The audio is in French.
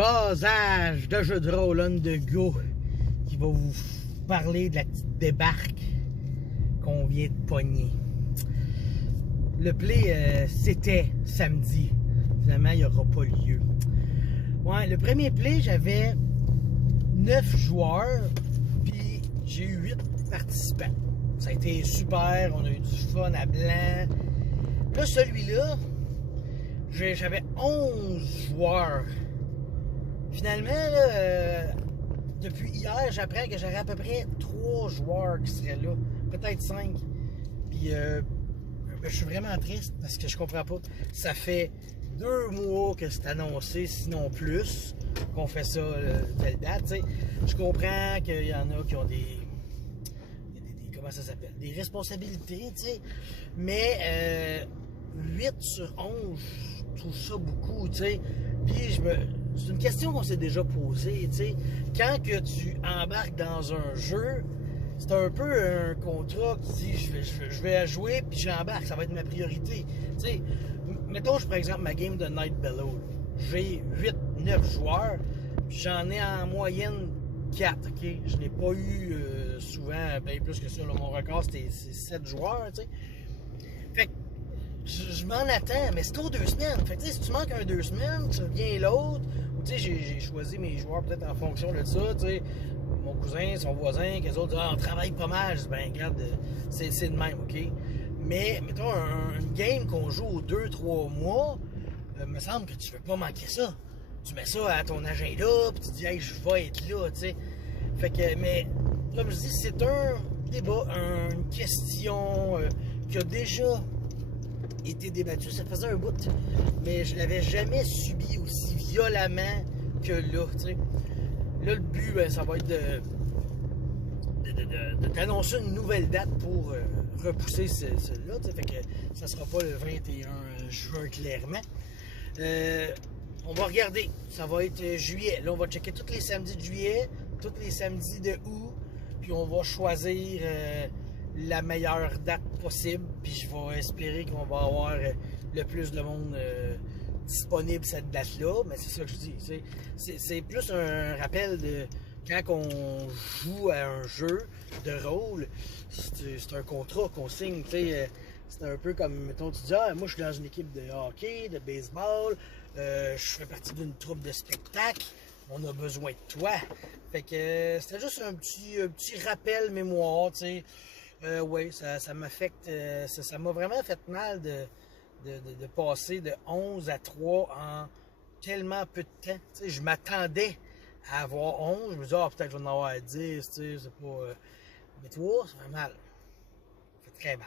Jasage de jeu de rôle on the go qui va vous parler de la petite débarque qu'on vient de pogner. Le play, c'était samedi. Finalement, il n'y aura pas lieu. Ouais, le premier play, j'avais 9 joueurs, puis j'ai eu 8 participants. Ça a été super, on a eu du fun à blanc. Là, celui-là, j'avais 11 joueurs. Finalement, là, depuis hier, j'apprends que j'aurais à peu près 3 joueurs qui seraient là. Peut-être 5. Puis, je suis vraiment triste parce que je comprends pas. Ça fait 2 mois que c'est annoncé, sinon plus, qu'on fait ça telle date. T'sais. Je comprends qu'il y en a qui ont comment ça s'appelle? Des responsabilités, tu sais. Mais 8 sur 11, je trouve ça beaucoup, tu sais. Puis c'est une question qu'on s'est déjà posée, tu sais. Quand que tu embarques dans un jeu, c'est un peu un contrat qui dit je vais jouer puis j'embarque, ça va être ma priorité. Tu sais, mettons par exemple ma game de Night Bellow. J'ai 8-9 joueurs, puis j'en ai en moyenne 4, ok? Je n'ai pas eu souvent bien plus que ça. Là, mon record c'est 7 joueurs, tu sais. Fait que je m'en attends, mais c'est aux 2 semaines. Fait que si tu manques 2 semaines, tu reviens l'autre. Ou tu sais, j'ai choisi mes joueurs peut-être en fonction de ça, tu sais. Mon cousin, son voisin, qu'eux autres disent on travaille pas mal. Je dis ben regarde, c'est de même, ok? Mais mettons une game qu'on joue aux 2-3 mois, me semble que tu veux pas manquer ça. Tu mets ça à ton agenda, puis tu dis hey, je vais être là, tu sais. Fait que, mais comme je dis, c'est un débat, une question qui a déjà été débattue. Ça faisait un bout, mais je l'avais jamais subi aussi violemment que là, tu sais. Là, le but, ben, ça va être de t'annoncer une nouvelle date pour repousser celle-là. Fait que ça sera pas le 21 juin, clairement. On va regarder. Ça va être juillet. Là, on va checker tous les samedis de juillet, tous les samedis de août, puis on va choisir la meilleure date possible. Puis je vais espérer qu'on va avoir le plus de monde disponible cette date-là, mais c'est ça que je dis. C'est plus un rappel de quand on joue à un jeu de rôle, c'est un contrat qu'on signe. C'est un peu comme, mettons, tu dis, ah, moi je suis dans une équipe de hockey, de baseball, je fais partie d'une troupe de spectacle, on a besoin de toi. Fait que c'était juste un petit rappel mémoire, tu sais. Oui, ça m'affecte, ça m'a vraiment fait mal de passer de 11 à 3 en tellement peu de temps. Tu sais, je m'attendais à avoir 11. Je me disais, ah, peut-être que je vais en avoir 10. Tu sais, c'est pas. Mais 3, ça fait mal. Ça fait très mal.